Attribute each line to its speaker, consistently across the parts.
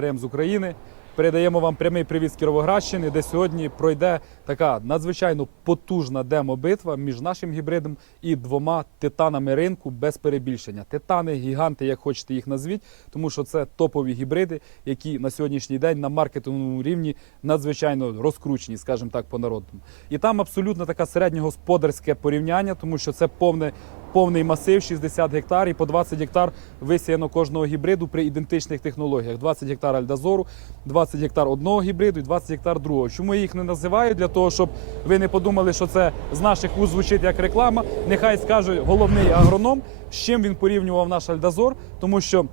Speaker 1: аграріям з України. Передаємо вам прямий привіт з Кіровоградщини, де сьогодні пройде така надзвичайно потужна демо-битва між нашим гібридом і двома титанами ринку без перебільшення. Титани, гіганти, як хочете їх назвіть, тому що це топові гібриди, які на сьогоднішній день на маркетинговому рівні надзвичайно розкручені, скажімо так, по народному. І там абсолютно таке середньогосподарське порівняння, тому що це повне повний масив 60 гектар і по 20 гектар висіяно кожного гібриду при ідентичних технологіях. 20 гектар альдазору, 20 гектар одного гібриду і 20 гектар другого. Чому я їх не називаю? Для того, щоб ви не подумали, що це з наших вуз звучить як реклама. Нехай скаже головний агроном, з чим він порівнював наш альдазор, тому що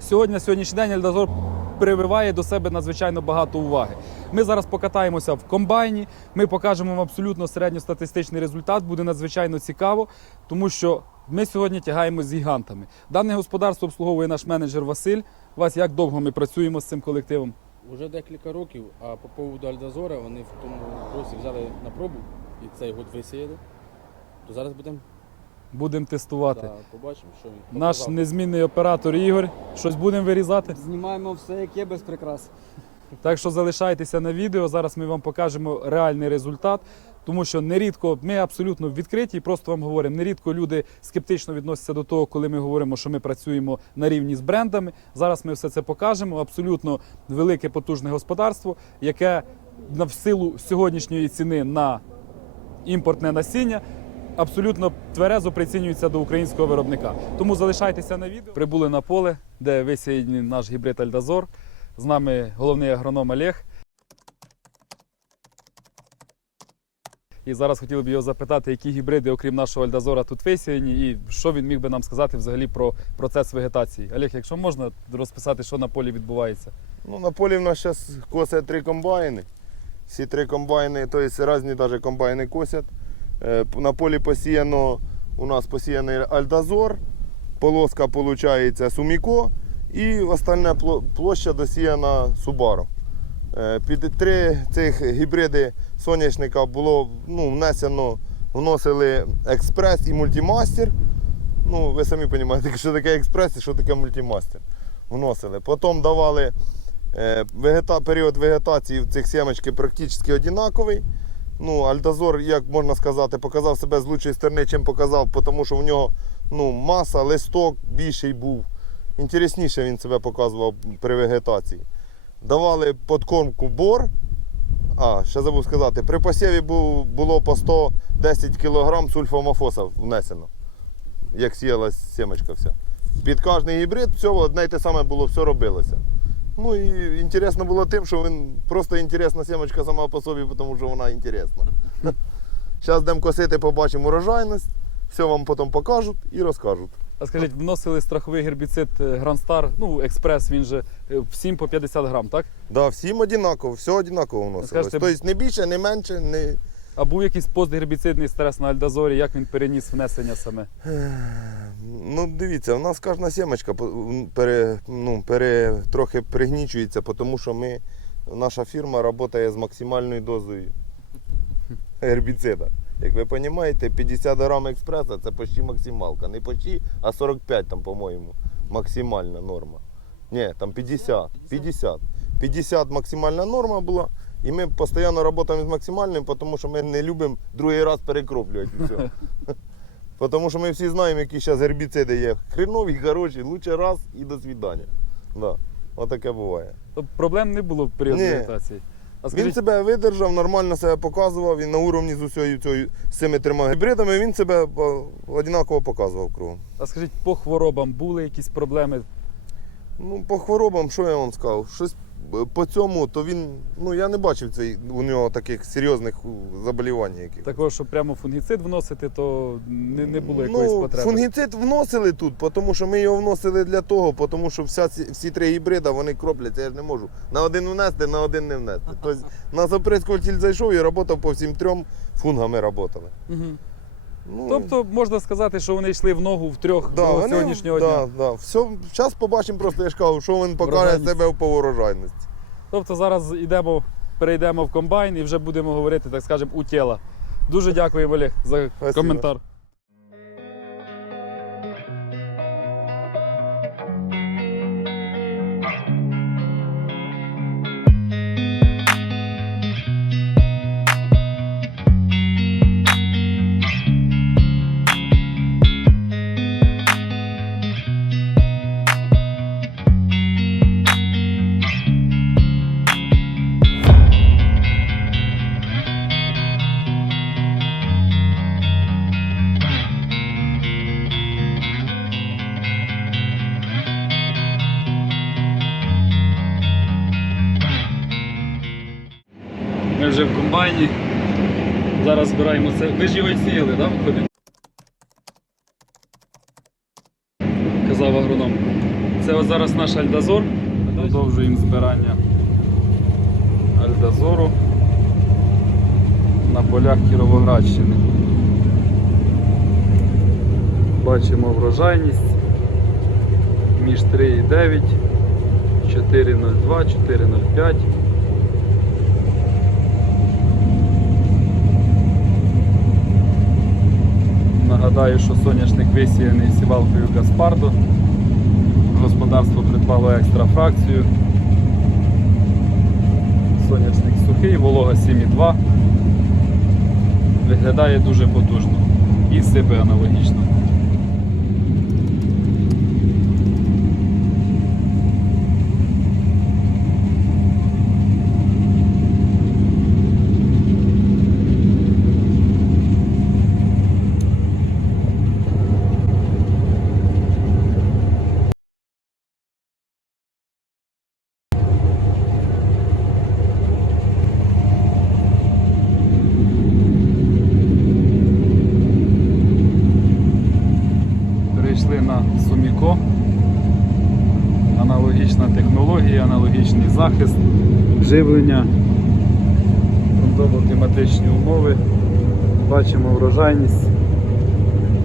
Speaker 1: сьогодні сьогоднішній день альдазор прививає до себе надзвичайно багато уваги. Ми зараз покатаємося в комбайні. Ми покажемо вам абсолютно середньостатистичний результат. Буде надзвичайно цікаво, тому що ми сьогодні тягаємо з гігантами. Дане господарство обслуговує наш менеджер Василь. Вас як довго ми працюємо з цим колективом?
Speaker 2: Уже декілька років, а по поводу Альдазора вони в тому році взяли на пробу і цей год висіяли. То зараз будемо
Speaker 1: Будемо тестувати.
Speaker 2: да, побачимо, що він
Speaker 1: Наш незмінний оператор Ігор. Щось будемо вирізати.
Speaker 3: Знімаємо все, як є без прикрас.
Speaker 1: Так що залишайтеся на відео. Зараз ми вам покажемо реальний результат. Тому що нерідко ми абсолютно відкриті, і просто вам говоримо. Нерідко люди скептично відносяться до того, коли ми говоримо, що ми працюємо на рівні з брендами. Зараз ми все це покажемо. Абсолютно велике потужне господарство, яке на в силу сьогоднішньої ціни на імпортне насіння. Абсолютно тверезо прицінюється до українського виробника. Тому залишайтеся на відео. Прибули на поле, де висіяний наш гібрид Альдазор. З нами головний агроном Олег. І зараз хотіли б його запитати, які гібриди, окрім нашого Альдазора, тут висіяні, і що він міг би нам сказати взагалі про процес вегетації. Олег, якщо можна розписати, що на полі відбувається.
Speaker 4: Ну, на полі в нас зараз косять три комбайни. Всі три комбайни, тобто різні навіть комбайни косять. Е, На полі посіяно, у нас посіяний альдазор, полоска виходить суміко і остальна пло- площа досіяна Субару. Е, Під три цих гібриди соняшника було ну, внесено, вносили експрес і мультимастер. Ну, ви самі розумієте, що таке експрес і що таке мультимастер. Вносили. Потім давали е, вегета, період вегетації в цих сімечки практично однаковий. Ну, Альдазор, як можна сказати, показав себе з лучшої сторони, чим показав, тому що в нього ну, маса, листок більший був. Інтересніше він себе показував при вегетації. Давали подкормку бор. А, ще забув сказати, при посіві було по 110 кг сульфамофоса внесено, як сіялась сімечка вся. Під кожний гібрид все одне й те саме було, все робилося. Ну і інтересно було тим, що він просто інтересна сімечка сама по собі, тому що вона інтересна. Зараз йдемо косити, побачимо урожайність, все вам потім покажуть і розкажуть.
Speaker 1: А скажіть, вносили страховий гербіцид Грандстар, ну, експрес, він же е, всім по 50 грам, так?
Speaker 4: Да, всім однаково, все однаково вносилось.
Speaker 1: Скажете-
Speaker 4: Тобто не більше, не менше, не.
Speaker 1: А був якийсь постгербіцидний стрес на Альдазорі, як він переніс внесення саме?
Speaker 4: Ну, дивіться, у нас кожна сімечка пере, ну, пере, трохи пригнічується, тому що ми, наша фірма працює з максимальною дозою гербіцида. Як ви розумієте, 50 грам експреса це почти максималка. Не почти, а 45 там, по-моєму, максимальна норма. Ні, там 50. 50. 50 максимальна норма була. І ми постійно працюємо з максимальним, тому що ми не любимо другий раз перекроплювати. Все. Тому що ми всі знаємо, які зараз гербіциди є. Хренові, хороші, лучше раз і до свидання. Да. Отаке буває.
Speaker 1: Тобто Проблем не було в період вегетації. А
Speaker 4: Він себе видержав, нормально себе показував, він на уровні з усією цією з цими трьома гібридами, він себе однаково показував кругом.
Speaker 1: а скажіть, по хворобам були якісь проблеми?
Speaker 4: Ну, по хворобам, що я вам сказав? Щось е, по цьому, то він, ну я не бачив цей, у нього таких серйозних заболівань яких.
Speaker 1: Такого, щоб прямо фунгіцид вносити, то не, не було якоїсь
Speaker 4: ну,
Speaker 1: потреби.
Speaker 4: Фунгіцид вносили тут, тому що ми його вносили для того, тому що вся, всі три гібрида вони кропляться, я ж не можу. На один внести, на один не внести. Тобто на заприскуватель зайшов і працював по всім трьом фунгами працювали.
Speaker 1: Мгм.
Speaker 4: Ну,
Speaker 1: Тобто можна сказати, що вони йшли в ногу в трьох
Speaker 4: да,
Speaker 1: до
Speaker 4: вони,
Speaker 1: сьогоднішнього
Speaker 4: да,
Speaker 1: дня.
Speaker 4: Да. Все, зараз побачимо просто, я ж кажу, що він покаже
Speaker 1: Врожайність.
Speaker 4: себе в поворожайності.
Speaker 1: Тобто зараз йдемо, перейдемо в комбайн і вже будемо говорити, так скажемо, у тіла. Дуже дякую, Олег, за
Speaker 4: Спасибо.
Speaker 1: Коментар. вже в комбайні. Зараз збираємо це. Ви ж його сіяли, так, виходить? Казав агроном. Це ось зараз наш альдазор. Продовжуємо збирання альдазору на полях Кіровоградщини. Бачимо врожайність між 3,9, 4,02, 4,05. Нагадаю, що соняшник висіяний сівалкою Гаспардо. Господарство придбало екстра фракцію. Соняшник сухий, волога 7,2. Виглядає дуже потужно. І сипе аналогічно. перейшли на Суміко. Аналогічна технологія, аналогічний захист, живлення, кліматичні умови. Бачимо врожайність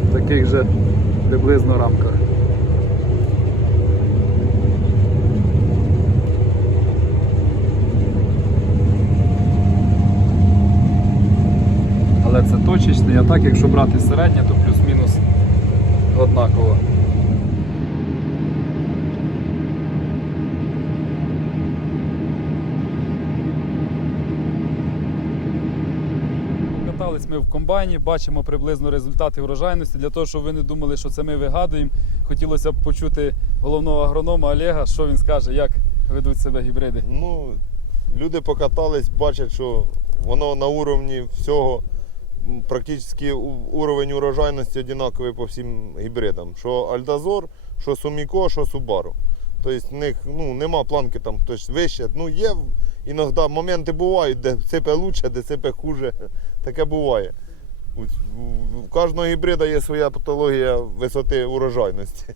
Speaker 1: в таких же приблизно рамках. Але це точечний, а так, якщо брати середнє, то плюс-мінус однаково. Покатались ми в комбайні, бачимо приблизно результати врожайності. Для того, щоб ви не думали, що це ми вигадуємо. Хотілося б почути головного агронома Олега, що він скаже, як ведуть себе гібриди.
Speaker 4: Ну, люди покатались, бачать, що воно на уровні всього. Практично уровень урожайності однаковий по всім гібридам. Що Альдазор, що Суміко, що Субару. Тобто в них ну, нема планки там хтось вище. Ну, є іноді моменти бувають, де сипе лучше, де сипе хуже. Таке буває. У, кожного гібрида є своя патологія висоти урожайності.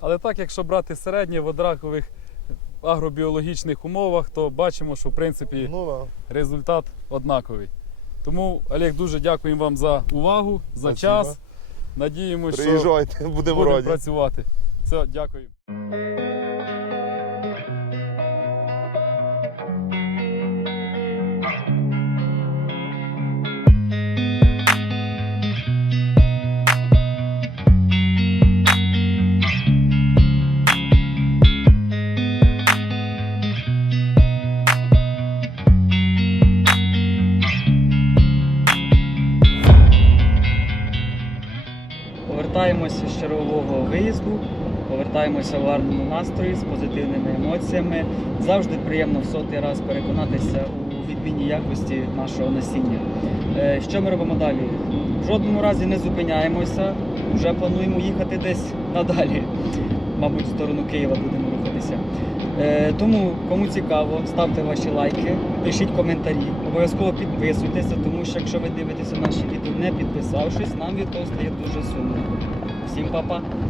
Speaker 1: Але так, якщо брати середнє в одракових агробіологічних умовах, то бачимо, що в принципі
Speaker 4: Ну, да.
Speaker 1: результат однаковий. Тому, Олег, дуже дякуємо вам за увагу, за
Speaker 4: Спасибо.
Speaker 1: час. Надіємося, що
Speaker 4: будемо
Speaker 1: будемо
Speaker 4: раді.
Speaker 1: працювати. Все, дякую.
Speaker 3: Повертаємося з чергового виїзду, повертаємося в гарному настрої з позитивними емоціями. Завжди приємно в сотий раз переконатися у відмінній якості нашого насіння. Е, Що ми робимо далі? В жодному разі не зупиняємося, вже плануємо їхати десь надалі. Мабуть, в сторону Києва будемо рухатися. Е, Тому, кому цікаво, ставте ваші лайки, пишіть коментарі, обов'язково підписуйтеся, тому що якщо ви дивитеся наші відео не підписавшись, нам від того стає дуже сумно. Всім па-па!